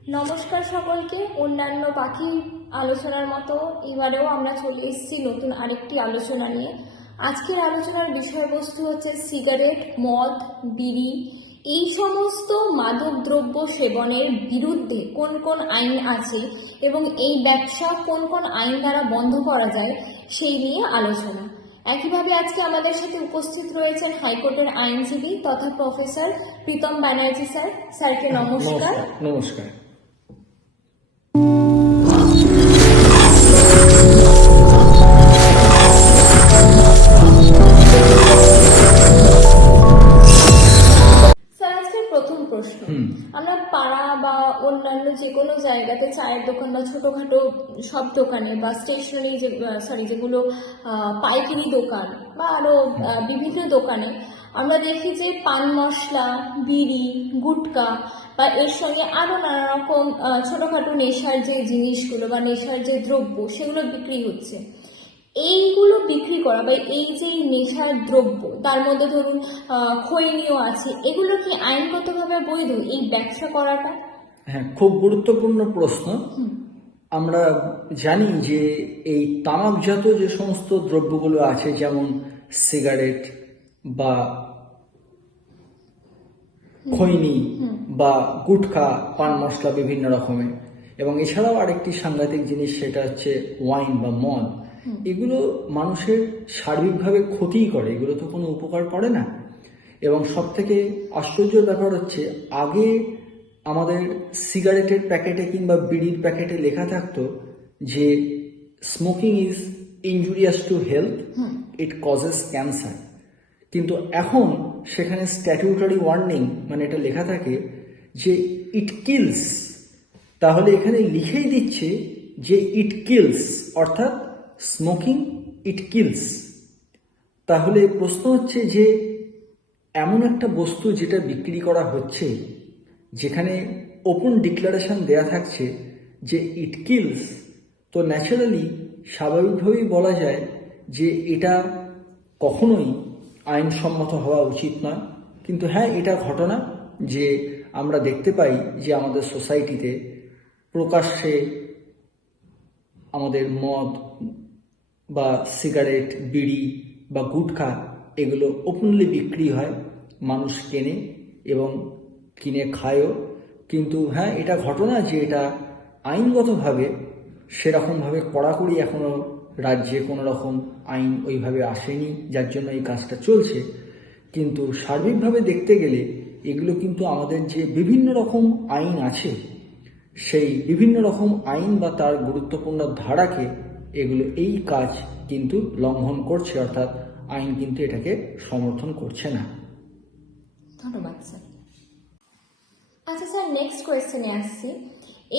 নমস্কার সকলকে। অন্যান্য পাখি আলোচনার মতো এবারেও আমরা চলে এসেছি নতুন আরেকটি আলোচনা নিয়ে। আজকের আলোচনার বিষয়বস্তু হচ্ছে সিগারেট, মদ, বিড়ি এই সমস্ত মাদক দ্রব্য সেবনের বিরুদ্ধে কোন কোন আইন আছে এবং এই ব্যবসা কোন কোন আইন দ্বারা বন্ধ করা যায় সেই নিয়ে আলোচনা। একইভাবে আজকে আমাদের সাথে উপস্থিত রয়েছেন হাইকোর্টের আইনজীবী তথা প্রফেসর প্রীতম ব্যানার্জি স্যার। স্যারকে নমস্কার। নমস্কার। স্যার, আজকের প্রথম প্রশ্ন, আমরা পাড়া বা অন্যান্য যে কোনো জায়গাতে চায়ের দোকান বা ছোটখাটো সব দোকানে বা স্টেশনারি যেগুলো পাইকারি দোকান বা আরো বিভিন্ন দোকানে আমরা দেখি যে পান মশলা, বিড়ি, গুটকা বা এর সঙ্গে আরো নানা রকম ছোটখাটো নেশার যে জিনিসগুলো বা নেশার যে দ্রব্য সেগুলো বিক্রি হচ্ছে। এইগুলো বিক্রি করা বা এই যে নেশার দ্রব্য তার মধ্যে ধরুন খৈনিও আছে, এগুলো কি আইনগতভাবে বৈধ এই ব্যবসা করাটা? হ্যাঁ, খুব গুরুত্বপূর্ণ প্রশ্ন। আমরা জানি যে এই তামাকজাত যে সমস্ত দ্রব্যগুলো আছে, যেমন সিগারেট বা খৈনি বা গুটখা, পান মশলা বিভিন্ন রকমের, এবং এছাড়াও আরেকটি সাংঘাতিক জিনিস, সেটা হচ্ছে ওয়াইন বা মদ। এগুলো মানুষের সার্বিকভাবে ক্ষতিই করে, এগুলো তো কোনো উপকার করে না। এবং সব থেকে আশ্চর্যের ব্যাপার হচ্ছে, আগে আমাদের সিগারেটের প্যাকেটে কিংবা বিড়ির প্যাকেটে লেখা থাকতো যে smoking is injurious to health, it causes cancer. কিন্তু এখন সেখানে স্ট্যাটিউটারি ওয়ার্নিং, মানে এটা লেখা থাকে যে ইট কিলস। তাহলে এখানে লিখেই দিচ্ছে যে ইট কিলস, অর্থাৎ স্মোকিং ইট কিলস। তাহলে প্রশ্ন হচ্ছে যে এমন একটা বস্তু যেটা বিক্রি করা হচ্ছে, যেখানে ওপেন ডিক্লারেশন দেয়া থাকছে যে ইট কিলস, তো ন্যাচারালি স্বাভাবিকভাবেই বলা যায় যে এটা কখনোই আইনসম্মত হওয়া উচিত নয়। কিন্তু হ্যাঁ, এটা ঘটনা যে আমরা দেখতে পাই যে আমাদের সোসাইটিতে প্রকাশ্যে আমাদের মদ বা সিগারেট, বিড়ি বা গুটখা এগুলো ওপেনলি বিক্রি হয়, মানুষ কেনে এবং কিনে খায়ও। কিন্তু হ্যাঁ, এটা ঘটনা যে এটা আইনগতভাবে সেরকমভাবে কড়াকড়ি এখনও রাজ্যে কোনো রকম আইন ওইভাবে আসেনি, যার জন্য এই কাজটা চলছে। কিন্তু সার্বিকভাবে দেখতে গেলে এগুলো কিন্তু আমাদের যে বিভিন্ন রকম আইন আছে, সেই বিভিন্ন রকম আইন বা তার গুরুত্বপূর্ণ ধারাকে এগুলো এই কাজ কিন্তু লঙ্ঘন করছে, অর্থাৎ আইন কিন্তু এটাকে সমর্থন করছে না। ধন্যবাদ স্যার। আচ্ছা স্যার, নেক্সট কোয়েশ্চেনে আসছি।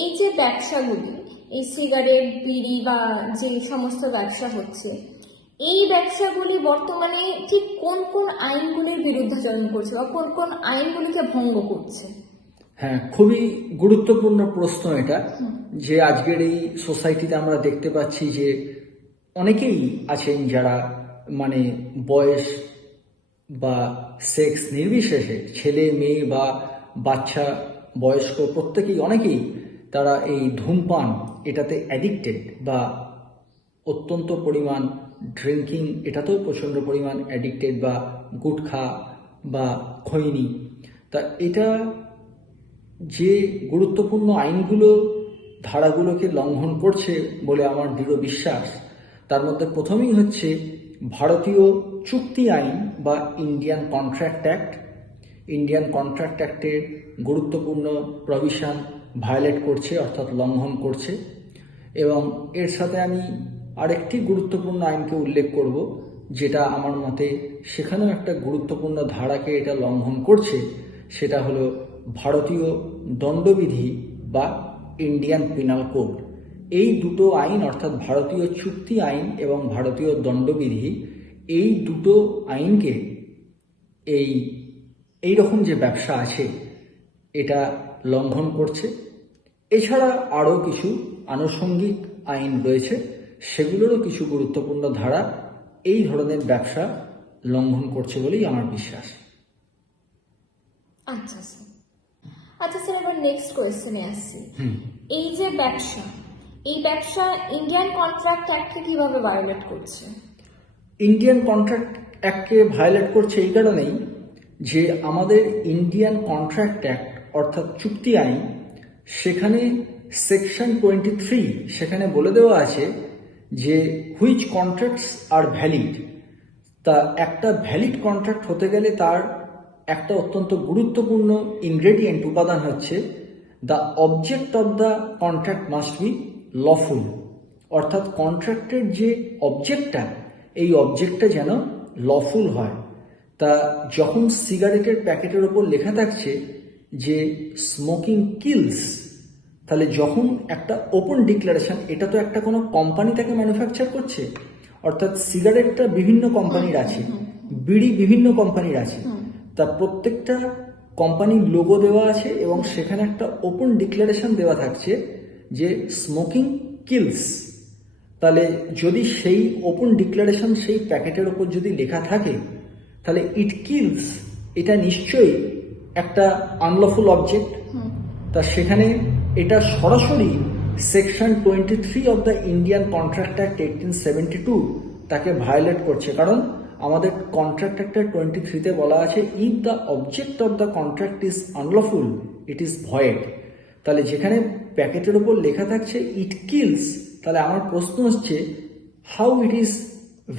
এই যে ব্যবসাগুলি, এই সিগারেট, বিড়ি বা যে সমস্ত ব্যবসা হচ্ছে, এই ব্যবসাগুলি বর্তমানে ঠিক কোন কোন আইনগুলির বিরুদ্ধাচরণ করছে বা কোন কোন আইনগুলিকে ভঙ্গ করছে? হ্যাঁ, খুবই গুরুত্বপূর্ণ প্রশ্ন এটা। যে আজকের এই সোসাইটিতে আমরা দেখতে পাচ্ছি যে অনেকেই আছেন যারা মানে বয়স বা সেক্স নির্বিশেষে, ছেলে মেয়ে বা বাচ্চা বয়স্ক প্রত্যেকেই, অনেকেই তারা এই ধূমপান এটাতে অ্যাডিক্টেড, বা অত্যন্ত পরিমাণ ড্রিঙ্কিং এটাতেও প্রচণ্ড পরিমাণ অ্যাডিক্টেড, বা গুটখা বা খৈনি। তা এটা যে গুরুত্বপূর্ণ আইনগুলো, ধারাগুলোকে লঙ্ঘন করছে বলে আমার দৃঢ় বিশ্বাস। তার মধ্যে প্রথমেই হচ্ছে ভারতীয় চুক্তি আইন বা Indian contract act. Indian contract অ্যাক্টের গুরুত্বপূর্ণ প্রভিশন ভায়োলেট করছে, অর্থাৎ লঙ্ঘন করছে। এবং এর সাথে আমি আরেকটি গুরুত্বপূর্ণ আইনকে উল্লেখ করব, যেটা আমার মতে সেখানেও একটা গুরুত্বপূর্ণ ধারাকে এটা লঙ্ঘন করছে। সেটা হলো ভারতীয় দণ্ডবিধি বা ইন্ডিয়ান পিনাল কোড। এই দুটো আইন, অর্থাৎ ভারতীয় চুক্তি আইন এবং ভারতীয় দণ্ডবিধি, এই দুটো আইনকে এই রকম যে ব্যবসা আছে এটা লঙ্ঘন করছে। এছাড়া আরও কিছু আনুষঙ্গিক আইন রয়েছে, সেগুলোরও কিছু গুরুত্বপূর্ণ ধারা এই ধরনের ব্যবসা লঙ্ঘন করছে বলেই আমার বিশ্বাস। আচ্ছা স্যার, আচ্ছা স্যার, এবার নেক্সট কোয়েশ্চেনে আসছি। এই যে ব্যবসা, এই ব্যবসা ইন্ডিয়ান কন্ট্রাক্ট অ্যাক্টকে কিভাবে ভায়োলেট করছে? ইন্ডিয়ান কন্ট্রাক্ট অ্যাক্টকে ভায়োলেট করছে এই কারণেই যে আমাদের ইন্ডিয়ান কন্ট্রাক্ট অ্যাক্ট অর্থাৎ চুক্তি আইন, সেখানে সেকশন 23 সেখানে বলে দেওয়া আছে যে হুইচ কন্ট্রাক্টস আর ভ্যালিড। তা একটা ভ্যালিড কন্ট্রাক্ট হতে গেলে তার একটা অত্যন্ত গুরুত্বপূর্ণ ইনগ্রেডিয়েন্ট উপাদান হচ্ছে the object of the contract must be lawful. অর্থাৎ কন্ট্রাক্টের যে অবজেক্টটা, এই অবজেক্টটা যেন লফুল হয়। তা যখন সিগারেটের প্যাকেটের ওপর লেখা থাকছে যে স্মোকিং কিলস, তাহলে যখন একটা ওপেন ডিক্লারেশন, এটা তো একটা কোনো কোম্পানি তাকে ম্যানুফ্যাকচার করছে, অর্থাৎ সিগারেটটা বিভিন্ন কোম্পানির আছে, বিড়ি বিভিন্ন কোম্পানির আছে, তা প্রত্যেকটা কোম্পানির লোগো দেওয়া আছে এবং সেখানে একটা ওপেন ডিক্লারেশন দেওয়া থাকছে যে স্মোকিং কিলস। তাহলে যদি সেই ওপেন ডিক্লারেশন সেই প্যাকেটের ওপর যদি লেখা থাকে, তাহলে ইট কিলস, এটা নিশ্চয়ই একটা আনলফুল অবজেক্ট। তা সেখানে এটা সরাসরি section 23 of the Indian contract act 1872 তাকে ভায়োলেট করছে। কারণ আমাদের কন্ট্রাক্ট অ্যাক্টের 23-তে বলা আছে if the object of the contract is unlawful it is void. তাহলে যেখানে প্যাকেটের ওপর লেখা থাকছে ইট কিলস, তাহলে আমার প্রশ্ন হচ্ছে how it is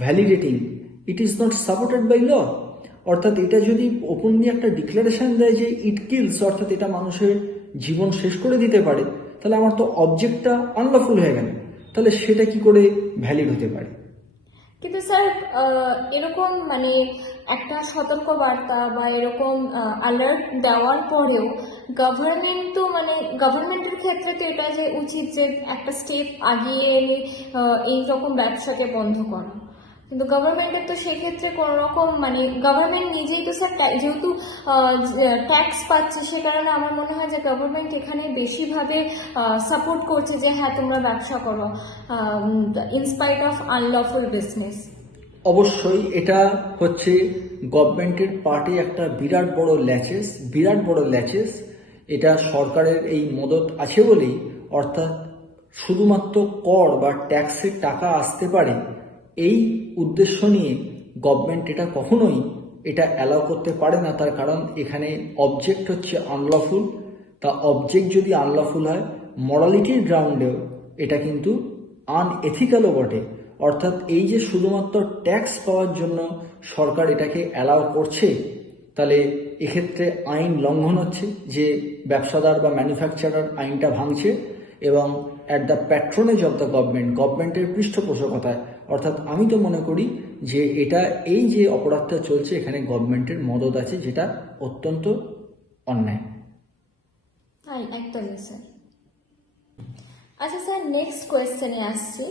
validating, it is not supported by law. অর্থাৎ এটা যদি ওপেনলি একটা ডিক্লারেশন দেয় যে ইট কিলস, অর্থাৎ এটা মানুষের জীবন শেষ করে দিতে পারে, তাহলে আমার তো অবজেক্টটা আনলফুল হয়ে গেল, তাহলে সেটা কি করে ভ্যালিড হতে পারে? কিন্তু স্যার এরকম মানে একটা সতর্ক বার্তা বা এরকম অ্যালার্ট দেওয়ার পরেও গভর্নমেন্ট তো মানে গভর্নমেন্টের ক্ষেত্রে তো এটা যে উচিত যে একটা স্টেপ আগিয়ে এনে এই রকম ব্যবসাকে বন্ধ করা, কিন্তু গভর্নমেন্টের তো সেক্ষেত্রে কোনো রকম মানে গভর্নমেন্ট নিজেই তো স্যার যেহেতু ট্যাক্স পাচ্ছে, সে কারণে আমার মনে হয় যে গভর্নমেন্ট এখানে বেশিভাবে সাপোর্ট করছে যে হ্যাঁ তোমরা ব্যবসা করো ইনস্পাইট অফ আনলফুল বিজনেস। অবশ্যই এটা হচ্ছে গভর্নমেন্টের পার্টি একটা বিরাট বড় ল্যাচেস। এটা সরকারের এই মদত আছে বলেই, অর্থাৎ শুধুমাত্র কর বা ট্যাক্সের টাকা আসতে পারে এই উদ্দেশ্য নিয়ে গভর্নমেন্ট এটা কখনোই এটা অ্যালাউ করতে পারে না। তার কারণ এখানে অবজেক্ট হচ্ছে আনলফুল। তা অবজেক্ট যদি আনলফুল হয়, মরালিটির গ্রাউন্ডেও এটা কিন্তু আনএথিক্যালও বটে। অর্থাৎ এই যে শুধুমাত্র ট্যাক্স পাওয়ার জন্য সরকার এটাকে অ্যালাউ করছে, তাহলে এক্ষেত্রে আইন লঙ্ঘন হচ্ছে, যে ব্যবসাদার বা ম্যানুফ্যাকচারার আইনটা ভাঙছে এবং at the patronage of the গভর্নমেন্টের পৃষ্ঠপোষকতায়। অর্থাৎ আমি তো মনে করি যে এটা এই যে অপরাধটা চলছে এখানে গভর্নমেন্টের মদত আছে, যেটা অত্যন্ত অন্যায়। একদমই স্যার। আচ্ছা স্যার, নেক্সট কোয়েশ্চেনে আসছি।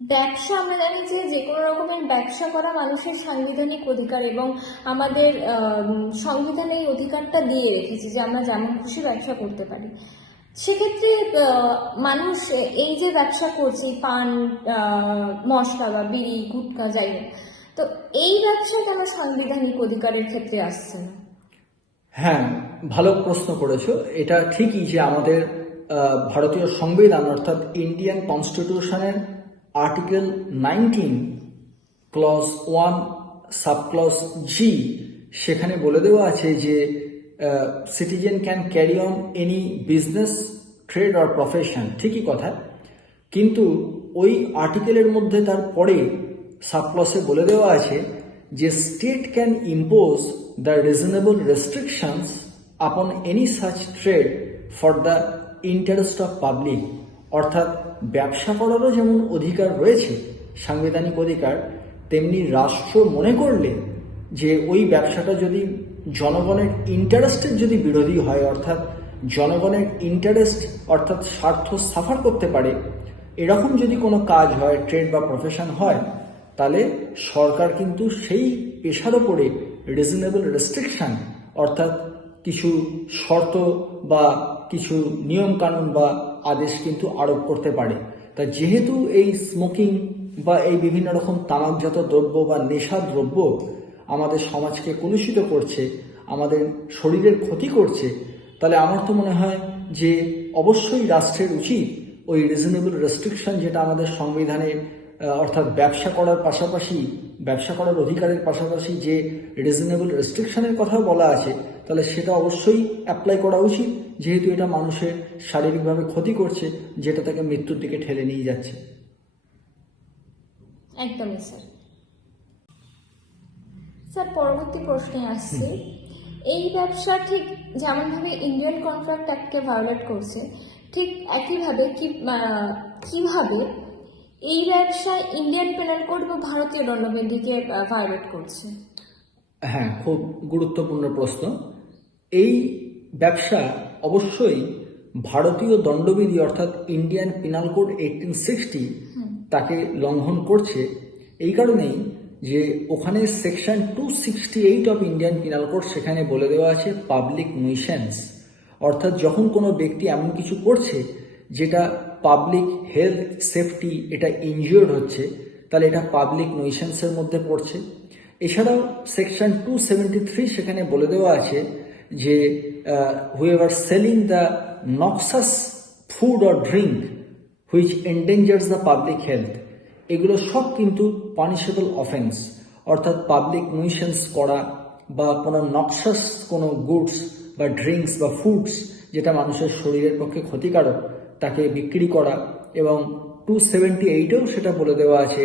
ব্যবসা, আমরা জানি যে যে কোনো রকমের ব্যবসা করা মানুষের সাংবিধানিক অধিকার এবং আমাদের সংবিধান এই অধিকারটা দিয়ে রেখেছে যে আমরা যেমন খুশি ব্যবসা করতে পারি। সেক্ষেত্রে মানুষ এই যে ব্যবসা করছে পান মশলা বা বিড়ি গুটখা যাই হোক, তো এই ব্যবসা কেন সাংবিধানিক অধিকারের ক্ষেত্রে আসছে না? হ্যাঁ, ভালো প্রশ্ন করেছো। এটা ঠিকই যে আমাদের ভারতীয় সংবিধান অর্থাৎ ইন্ডিয়ান কনস্টিটিউশনের আর্টিকেল 19 ক্লজ 1 সাবক্লজ জি, সেখানে বলে দেওয়া আছে যে citizen can carry on any business, trade or profession. ঠিকই কথা, কিন্তু ওই আর্টিকেলের মধ্যে তার পরে সাবক্লসে বলে দেওয়া আছে যে state can impose the reasonable restrictions upon any such trade for the interest of public. অর্থাৎ ব্যবসা করারও যেমন অধিকার রয়েছে, সাংবিধানিক অধিকার, তেমনি রাষ্ট্র মনে করলে যে ওই ব্যবসাটা যদি জনগণের ইন্টারেস্টের যদি বিরোধী হয়, অর্থাৎ জনগণের ইন্টারেস্ট অর্থাৎ স্বার্থ সাফার করতে পারে, এরকম যদি কোনো কাজ হয়, ট্রেড বা প্রফেশন হয়, তাহলে সরকার কিন্তু সেই পেশার ওপরে রিজনেবল রেস্ট্রিকশন অর্থাৎ কিছু শর্ত বা কিছু নিয়ম কানুন বা আদেশ কিন্তু আরোপ করতে পারে। তা যেহেতু এই স্মোকিং বা এই বিভিন্ন রকম তামাকজাত দ্রব্য বা নেশা দ্রব্য আমাদের সমাজকে কলুষিত করছে, আমাদের শরীরের ক্ষতি করছে, তাহলে আমার তো মনে হয় যে অবশ্যই রাষ্ট্রের উচিত ওই রিজনেবল রেস্ট্রিকশন যেটা আমাদের সংবিধানে অর্থাৎ ব্যবসা করার পাশাপাশি ব্যবসা করার অধিকারের পাশাপাশি যে রিজনেবল রেস্ট্রিকশনের কথা বলা আছে, তাহলে সেটা অবশ্যই অ্যাপ্লাই করা উচিত, যেহেতু এটা মানুষের শারীরিকভাবে ক্ষতি করছে, যেটা তাকে মৃত্যুর দিকে ঠেলে নিয়ে যাচ্ছে। একদমই স্যার। স্যার পরবর্তী প্রশ্নে আসছে, এই ব্যবসা ঠিক যেমনভাবে ইন্ডিয়ান কন্ট্রাক্ট অ্যাক্টকে ভায়োলেট করছে, ঠিক একইভাবে কিভাবে এই ব্যবসা ইন্ডিয়ান পেনাল কোড বা ভারতীয় দণ্ডবিধিকে ভায়োলেট করছে? হ্যাঁ, খুব গুরুত্বপূর্ণ প্রশ্ন। এই ব্যবসা অবশ্যই ভারতীয় দণ্ডবিধি অর্থাৎ ইন্ডিয়ান পিনাল কোড 1860 তাকে লঙ্ঘন করছে। এই কারণেই যে ওখানে section 268 of Indian penal code, সেখানে বলে দেওয়া আছে পাবলিক নিউইসেন্স, অর্থাৎ যখন কোনো ব্যক্তি এমন কিছু করছে যেটা পাবলিক হেলথ সেফটি এটা ইনজিওর্ড হচ্ছে, তাহলে এটা পাবলিক নিউইসেন্সের মধ্যে পড়ছে। এছাড়াও সেকশন 273 সেখানে বলে দেওয়া আছে যে whoever selling the noxious food or drink which endangers the public health, এগুলো সব কিন্তু পানিশেবল অফেন্স, অর্থাৎ পাবলিক নিউইসেন্স করা বা কোনো নক্সাস কোনো গুডস বা ড্রিঙ্কস বা ফুডস যেটা মানুষের শরীরের পক্ষে ক্ষতিকারক তাকে বিক্রি করা। এবং 278-এও সেটা বলে দেওয়া আছে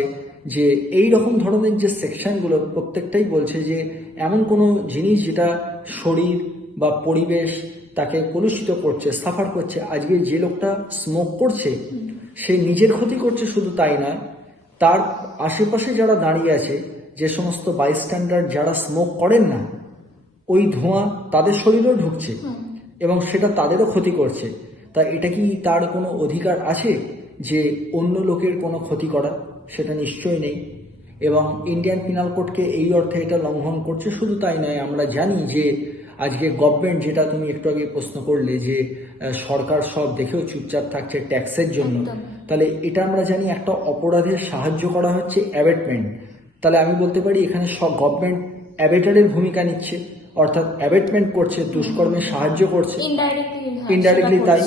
যে এই রকম ধরনের যে সেকশনগুলো প্রত্যেকটাই বলছে যে এমন কোনো জিনিস যেটা শরীর বা পরিবেশ তাকে কলুষিত করছে, সাফার করছে। আজকে যে লোকটা স্মোক করছে সে নিজের ক্ষতি করছে, শুধু তাই নয়, তার আশেপাশে যারা দাঁড়িয়ে আছে, যে সমস্ত বাইস্ট্যান্ডার যারা স্মোক করেন না, ওই ধোঁয়া তাদের শরীরেও ঢুকছে এবং সেটা তাদেরও ক্ষতি করছে। তা এটা কি তার কোনো অধিকার আছে যে অন্য লোকের কোনো ক্ষতি করা? সেটা নিশ্চয়ই নেই। এবং ইন্ডিয়ান পিনাল কোডকে এই অর্থে এটা লঙ্ঘন করছে। শুধু তাই নয়, আমরা জানি যে আজকে গভর্নমেন্ট, যেটা তুমি একটু আগে প্রশ্ন করলে যে সরকার সব দেখেও চুপচাপ থাকছে ট্যাক্সের জন্য, তাহলে এটা আমরা জানি একটা অপরাধের সাহায্য করা হচ্ছে অ্যাবেটমেন্ট। তাহলে আমি বলতে পারি এখানে সব গভর্নমেন্ট অ্যাবেটারের ভূমিকা নিচ্ছে, অর্থাৎ অ্যাবেটমেন্ট করছে, দুষ্কর্মের সাহায্য করছে ইনডাইরেক্টলি। তাই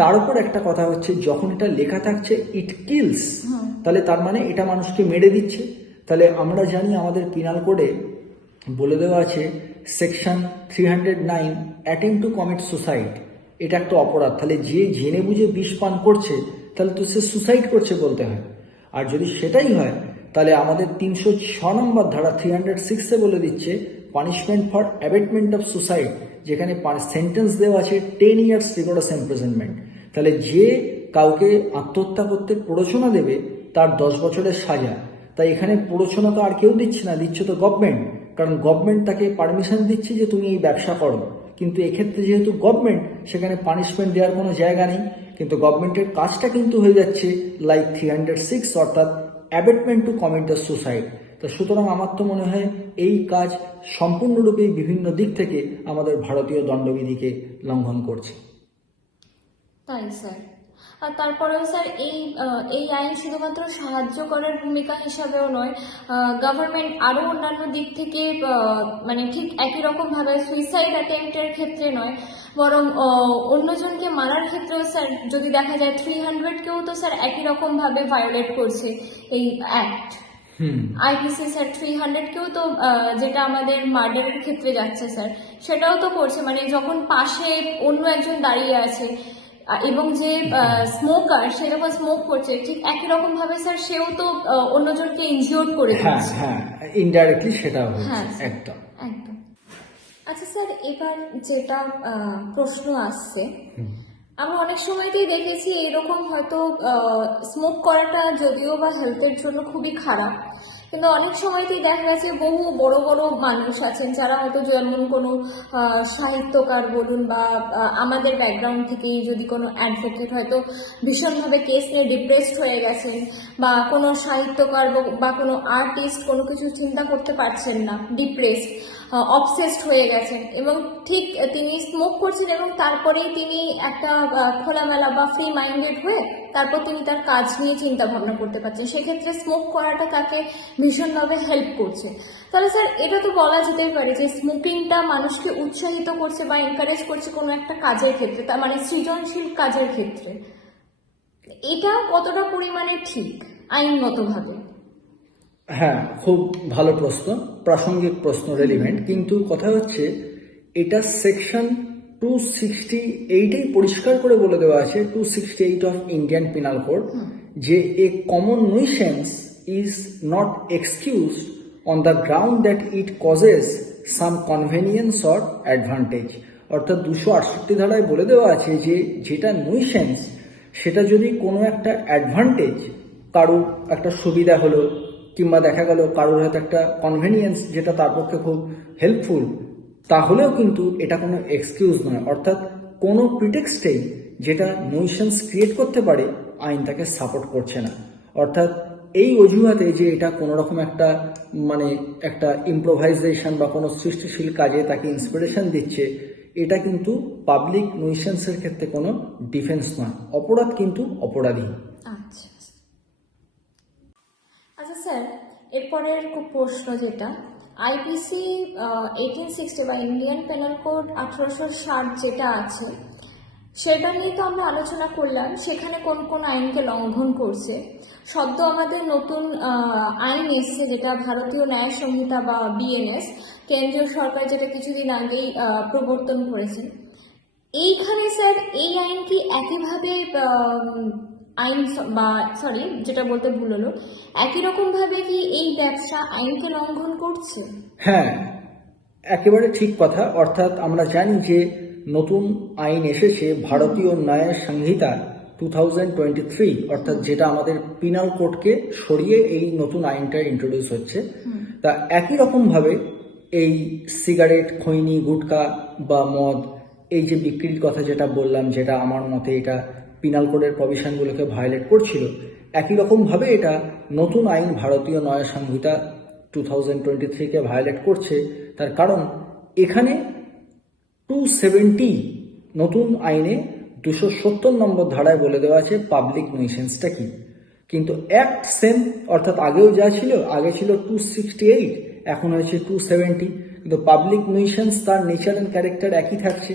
তার উপর একটা কথা হচ্ছে, যখন এটা লেখা থাকছে ইট কিলস, তাহলে তার মানে এটা মানুষকে মেরে দিচ্ছে। তাহলে আমরা জানি আমাদের পিনাল কোডে বলে দেওয়া আছে section 309 attempt to commit suicide, এটা একটা অপরাধ। তাহলে যে জেনে বুঝে বিষ পান করছে তাহলে তো সে সুসাইড করছে বলতে হয়। আর যদি সেটাই হয় তাহলে আমাদের 306 নম্বর ধারা 306-এ বলে দিচ্ছে punishment for abetment of suicide, যেখানে সেন্টেন্স দেওয়া আছে 10 ইয়ার্স রিগোরাস ইমপ্রিজনমেন্ট। তাহলে যে কাউকে আত্মহত্যা করতে প্ররোচনা দেবে তার 10 বছরের সাজা। তাই এখানে প্ররোচনা তো আর কেউ দিচ্ছে না, দিচ্ছে তো গভর্নমেন্ট, কারণ গভর্নমেন্ট তাকে পারমিশন দিচ্ছে যে তুমি এই ব্যবসা করো। কিন্তু এক্ষেত্রে যেহেতু গভর্নমেন্ট, সেখানে পানিশমেন্ট দেওয়ার কোনো জায়গা নেই, কিন্তু গভর্নমেন্টের কাজটা কিন্তু হয়ে যাচ্ছে লাইক 306, অর্থাৎ abetment two commit the suicide. তো সুতরাং আমার তো মনে হয় এই কাজ সম্পূর্ণরূপে বিভিন্ন দিক থেকে আমাদের ভারতীয় দণ্ডবিধিকে লঙ্ঘন করছে। তাই স্যার। আর তারপরেও স্যার এই আইন শুধুমাত্র সাহায্য করার ভূমিকা হিসাবেও নয়, গভর্নমেন্ট আরও অন্যান্য দিক থেকে মানে ঠিক একই রকমভাবে সুইসাইড অ্যাটেম্পটের ক্ষেত্রে নয়, বরং অন্যজনকে মারার ক্ষেত্রেও স্যার যদি দেখা যায় 300-কেও তো স্যার একই রকমভাবে ভায়োলেট করছে এই অ্যাক্ট। আইপিসি স্যার 300-কেও তো যেটা আমাদের মার্ডারের ক্ষেত্রে যাচ্ছে স্যার, সেটাও তো করছে। মানে যখন পাশে অন্য একজন দাঁড়িয়ে আছে এবং যে স্মোকার সে যখন স্মোক করছে, ঠিক একই রকম ভাবে স্যার সেও তো অন্যজনকে ইনজিওর করে দিচ্ছে। হ্যাঁ, ইনডাইরেক্টলি সেটা হচ্ছে। হ্যাঁ একদম একদম। আচ্ছা স্যার, এবার যেটা প্রশ্ন আসছে, আমরা অনেক সময়তেই দেখেছি এরকম, হয়তো স্মোক করাটা যদিও বা হেলথের জন্য খুবই খারাপ, কিন্তু অনেক সময়তেই দেখা গেছে বহু বড় বড় মানুষ আছেন যারা হয়তো যেমন কোনো সাহিত্যকার বলুন বা আমাদের ব্যাকগ্রাউন্ড থেকেই যদি কোনো অ্যাডভোকেট হয়তো ভীষণভাবে কেস নিয়ে ডিপ্রেসড হয়ে গেছেন, বা কোনো সাহিত্যকার বা কোনো আর্টিস্ট কোনো কিছু চিন্তা করতে পারছেন না, ডিপ্রেসড, অবসেসড হয়ে গেছেন এবং ঠিক তিনি স্মোক করছেন এবং তারপরেই তিনি একটা খোলামেলা বা ফ্রি মাইন্ডেড হয়ে তারপর তিনি তার কাজ নিয়ে চিন্তা ভাবনা করতে পারছেন, সেক্ষেত্রে স্মোক করাটা তাকে ভীষণভাবে হেল্প করছে। তাহলে স্যার এটা তো বলা যেতেই পারে যে স্মোকিংটা মানুষকে উৎসাহিত করছে বা এনকারেজ করছে কোনো একটা কাজের ক্ষেত্রে, তার মানে সৃজনশীল কাজের ক্ষেত্রে। এটা কতটা পরিমাণে ঠিক আইনগতভাবে? হ্যাঁ, খুব ভালো প্রশ্ন, প্রাসঙ্গিক প্রশ্ন, রেলিভেন্ট। কিন্তু কথা হচ্ছে এটা সেকশন 268 পরিষ্কার করে বলে দেওয়া আছে, 268 অফ ইন্ডিয়ান পিনাল কোড, যে a common nuisance is not excused on the ground that it causes some convenience or advantage. অর্থাৎ 268 ধারায় বলে দেওয়া আছে যে যেটা nuisance সেটা যদি কোনো একটা অ্যাডভান্টেজ, কারোর একটা সুবিধা হলো কিংবা দেখা গেল কারোর হয়তো একটা কনভেনিয়েন্স যেটা তার পক্ষে খুব হেল্পফুল, তাহলেও কিন্তু এটা কোনো এক্সকিউজ নয়। অর্থাৎ কোনো প্রিটেক্সটেই যেটা nuisance ক্রিয়েট করতে পারে আইন তাকে সাপোর্ট করছে না। অর্থাৎ এই অজুহাতে যে এটা কোনো রকম একটা মানে একটা ইম্প্রোভাইজেশন বা কোনো সৃষ্টিশীল কাজে তাকে ইন্সপিরেশন দিচ্ছে, এটা কিন্তু পাবলিক nuisanceর ক্ষেত্রে কোনো ডিফেন্স নয়, অপরাধ কিন্তু অপরাধী। আচ্ছা আচ্ছা স্যার, এরপরের প্রশ্ন যেটা আইপিসি 1860 বা ইন্ডিয়ান পেনাল কোড 1860 যেটা আছে সেটা নিয়ে তো আমরা আলোচনা করলাম, সেখানে কোন কোন আইনকে লঙ্ঘন করছে। সদ্য আমাদের নতুন আইন এসছে যেটা ভারতীয় ন্যায় সংহিতা বা বিএনএস, কেন্দ্রীয় সরকার যেটা কিছুদিন আগেই প্রবর্তন করেছেন। এইখানে স্যার এই আইন কি একইভাবে আইন বা সরি যেটা বলতে ভুল হলো, একই রকম ভাবে কি এই ব্যবসা আইনকে লঙ্ঘন করছে? হ্যাঁ, একেবারে ঠিক কথা। অর্থাৎ আমরা জানি যে নতুন আইন এসেছে ভারতীয় ন্যায় সংহিতা 2023, অর্থাৎ যেটা আমাদের পিনাল কোডকে সরিয়ে এই নতুন আইনটা ইন্ট্রোডিউস হচ্ছে। তা একই রকম ভাবে এই সিগারেট, খৈনি, গুটকা বা মদ, এই যে বিক্রির কথা যেটা বললাম, যেটা আমার মতে এটা পিনাল কোডের প্রভিশনগুলোকে ভায়োলেট করছিল, একই রকমভাবে এটা নতুন আইন ভারতীয় ন্যায় সংহিতা 2023-কে ভায়োলেট করছে। তার কারণ এখানে 270 নতুন আইনে 270 নম্বর ধারায় বলে দেওয়া আছে পাবলিক nuisanceটা কি। কিন্তু অ্যাক্ট সেম, অর্থাৎ আগেও যা ছিল, আগে ছিল 268, এখন হয়েছে 270, কিন্তু পাবলিক nuisance তার নেচার অ্যান্ড ক্যারেক্টার একই থাকছে।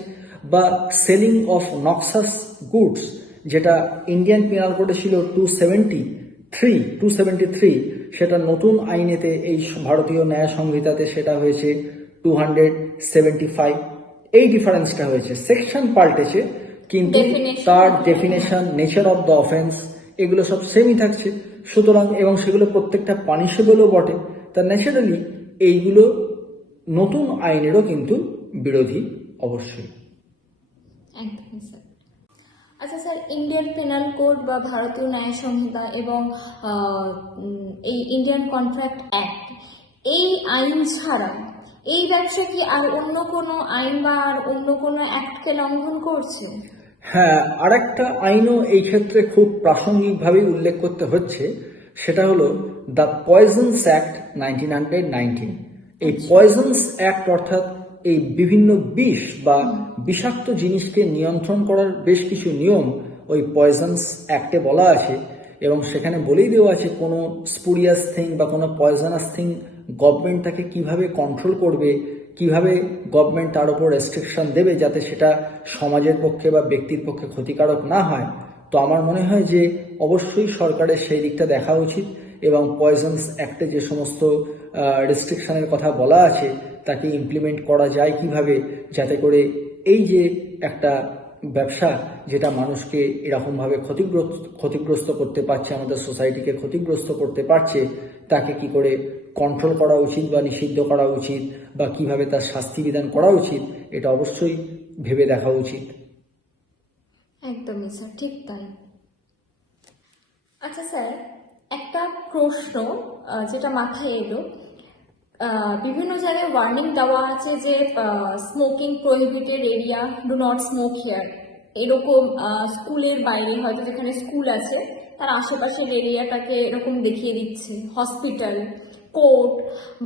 বা সেলিং অফ নক্সাস গুডস, যেটা ইন্ডিয়ান পিনাল কোডে ছিল 273, সেটা নতুন আইনেতে এই ভারতীয় ন্যায় সংহিতাতে সেটা হয়েছে 275। এই ডিফারেন্সটা হয়েছে, সেকশন পাল্টেছে কিন্তু তার definition, nature of the offence, এগুলো সব সেমই থাকছে। সুতরাং এবং সেগুলো প্রত্যেকটা পানিশেবলও বটে। তা ন্যাচারালি এইগুলো নতুন আইনেরও কিন্তু বিরোধী অবশ্যই। একদমই স্যার। আচ্ছা স্যার, ইন্ডিয়ান পেনাল কোড বা ভারতীয় ন্যায় সংহিতা এবং এই ইন্ডিয়ান কন্ট্রাক্ট অ্যাক্ট, এই আইন ছাড়া এই ব্যবসা কি আর অন্য কোনো আইন বা আর অন্য কোনো অ্যাক্টকে লঙ্ঘন করছে? হ্যাঁ, আরেকটা আইনও এই ক্ষেত্রে খুব প্রাসঙ্গিকভাবে উল্লেখ করতে হচ্ছে, সেটা হলো দ্য পয়জনস অ্যাক্ট 1919। এই পয়জনস অ্যাক্ট অর্থাৎ এই বিভিন্ন বিষ বা বিষাক্ত জিনিসকে নিয়ন্ত্রণ করার বেশ কিছু নিয়ম ওই পয়জনস অ্যাক্টে বলা আছে। এবং সেখানে বলেই দেওয়া আছে কোনো স্পুরিয়াস থিং বা কোনো পয়জনাস থিং গভর্নমেন্ট তাকে কিভাবে কন্ট্রোল করবে, কিভাবে গভর্নমেন্ট তার উপর রেস্ট্রিকশন দেবে যাতে সেটা সমাজের পক্ষে বা ব্যক্তির পক্ষে ক্ষতিকারক না হয়। তো আমার মনে হয় যে অবশ্যই সরকারের সেই দিকটা দেখা উচিত এবং পয়জনস অ্যাক্টে যে সমস্ত রেস্ট্রিকশনের কথা বলা আছে তাকে ইমপ্লিমেন্ট করা যায় কিভাবে, যাতে করে এই যে একটা ব্যবসা যেটা মানুষকে এরকমভাবে ক্ষতিগ্রস্ত করতে পারছে, আমাদের সোসাইটিকে ক্ষতিগ্রস্ত করতে পারছে, তাকে কি করে কন্ট্রোল করা উচিত বা নিষিদ্ধ করা উচিত বা কিভাবে তার শাস্তি বিধান করা উচিত, এটা অবশ্যই ভেবে দেখা উচিত। একদমই স্যার, ঠিক তাই। আচ্ছা স্যার, একটা প্রশ্ন যেটা মাথায় এলো, বিভিন্ন জায়গায় ওয়ার্নিং দেওয়া আছে যে smoking prohibited area, do not smoke here, এরকম স্কুলের বাইরে হয়তো যেখানে স্কুল আছে তার আশেপাশের এরিয়াটাকে এরকম দেখিয়ে দিচ্ছে, হসপিটাল, কোর্ট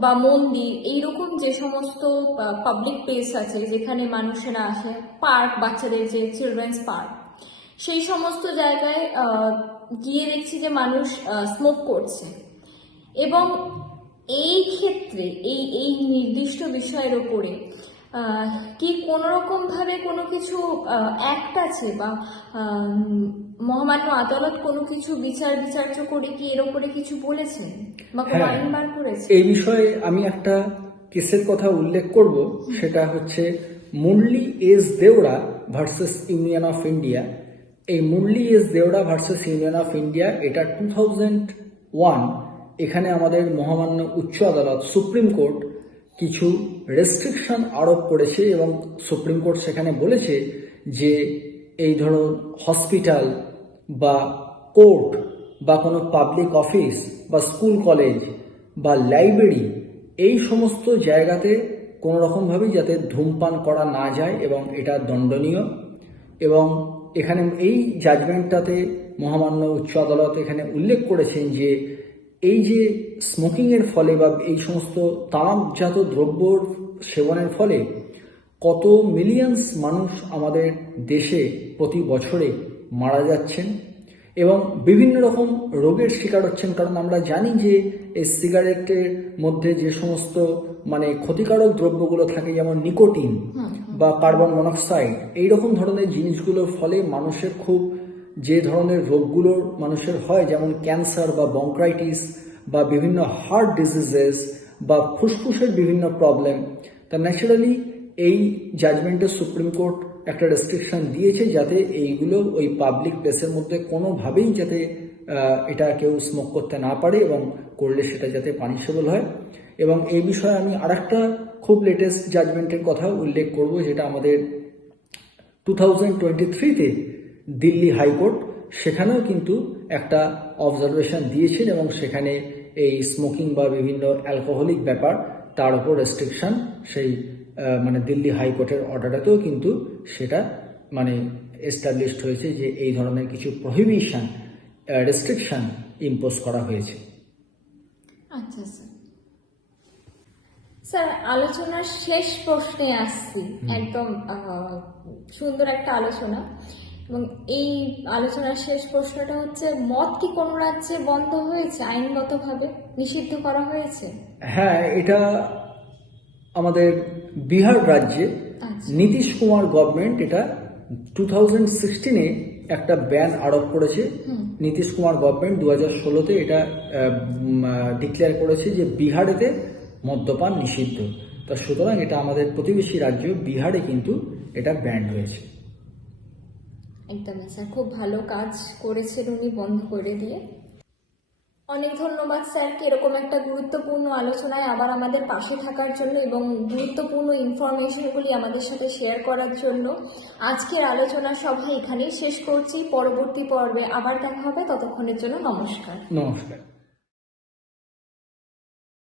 বা মন্দির এইরকম যে সমস্ত পাবলিক প্লেস আছে যেখানে মানুষেরা আসে, পার্ক, বাচ্চাদের যে চিলড্রেন্স পার্ক, সেই সমস্ত জায়গায় গিয়ে দেখছি যে মানুষ স্মোক করছে। এবং এই ক্ষেত্রে এই এই নির্দিষ্ট বিষয়ের ওপরে কি কোনো রকম ভাবে কোনো কিছু অ্যাক্ট আছে বা মহামান্য আদালত কোনো কিছু বিচার্য করে কি এর ওপরে কিছু বলেছেন বা কোনো হ্যাঁ, আইন বার করেছে? এই বিষয়ে আমি একটা কেসের কথা উল্লেখ করব, সেটা হচ্ছে Murli S Deora versus Union of India. এই Murli S Deora versus Union of India, এটা 2001। এখানে আমাদের মহামান্য উচ্চ আদালত সুপ্রিম কোর্ট কিছু রেস্ট্রিকশন আরোপ করেছে এবং সুপ্রিম কোর্ট সেখানে বলেছে যে এই ধরো হসপিটাল বা কোর্ট বা কোনো পাবলিক অফিস বা স্কুল কলেজ বা লাইব্রেরি, এই সমস্ত জায়গাতে কোনো রকমভাবেই যাতে ধূমপান করা না যায় এবং এটা দণ্ডনীয়। এবং এখানে এই জাজমেন্টটাতে মহামান্য উচ্চ আদালত এখানে উল্লেখ করেছেন যে এই যে স্মোকিংয়ের ফলে বা এই সমস্ত তামাকজাত দ্রব্যর সেবনের ফলে কত মিলিয়নস মানুষ আমাদের দেশে প্রতি বছরে মারা যাচ্ছেন এবং বিভিন্ন রকম রোগের শিকার হচ্ছেন। কারণ আমরা জানি যে এই সিগারেটের মধ্যে যে সমস্ত মানে ক্ষতিকারক দ্রব্যগুলো থাকে, যেমন নিকোটিন বা কার্বন মনোক্সাইড, এইরকম ধরনের জিনিসগুলোর ফলে মানুষের খুব যে ধরনের রোগগুলোর মানুষের হয়, যেমন ক্যান্সার বা বঙ্ক্রাইটিস বা বিভিন্ন হার্ট ডিজিজেস বা ফুসফুসের বিভিন্ন প্রবলেম, তা ন্যাচারালি এই জাজমেন্টে সুপ্রিম কোর্ট একটা রেস্ট্রিকশন দিয়েছে যাতে এইগুলো ওই পাবলিক প্লেসের মধ্যে কোনোভাবেই যাতে এটা কেউ স্মোক করতে না পারে এবং করলে সেটা যাতে পানিশেবল হয়। এবং এই বিষয়ে আমি আরেকটা খুব লেটেস্ট জাজমেন্টের কথা উল্লেখ করব, যেটা আমাদের 2023-তে দিল্লি হাইকোর্ট সেখানেও কিন্তু একটা অবজারভেশন দিয়েছেন এবং সেখানে এই স্মোকিং বা বিভিন্ন অ্যালকোহলিক ব্যাপার তার উপর রেস্ট্রিকশন সেই মানে দিল্লি হাইকোর্টের অর্ডারটাতেও কিন্তু সেটা মানে এস্টাবলিশড হয়েছে যে এই ধরনের কিছু প্রহিবিশন রেস্ট্রিকশন ইম্পোজ করা হয়েছে। আচ্ছা স্যার। স্যার, আলোচনার শেষ প্রশ্নে আসছি। একদম সুন্দর একটা আলোচনা, এবং এই আলোচনার শেষ প্রশ্নটা হচ্ছে, মদ কি কোনো রাজ্যে বন্ধ হয়েছে, আইনগতভাবে নিষিদ্ধ করা হয়েছে? হ্যাঁ, এটা আমাদের বিহার রাজ্যে নীতিশ কুমার গভর্নমেন্ট এটা 2016-এ একটা ব্যান আরোপ করেছে। নীতিশ কুমার গভর্নমেন্ট 2016-তে এটা ডিক্লেয়ার করেছে যে বিহারেতে মদ্যপান নিষিদ্ধ। তা সুতরাং এটা আমাদের প্রতিবেশী রাজ্য বিহারে কিন্তু এটা ব্যান্ড হয়েছে। একদমই স্যার, খুব ভালো কাজ করেছেন উনি বন্ধ করে দিয়ে। অনেক ধন্যবাদ স্যারকে এরকম একটা গুরুত্বপূর্ণ আলোচনায় আবার আমাদের পাশে থাকার জন্য এবং গুরুত্বপূর্ণ ইনফরমেশনগুলি আমাদের সাথে শেয়ার করার জন্য। আজকের আলোচনা সভা এখানেই শেষ করছি। পরবর্তী পর্বে আবার দেখা হবে, ততক্ষণের জন্য নমস্কার। নমস্কার।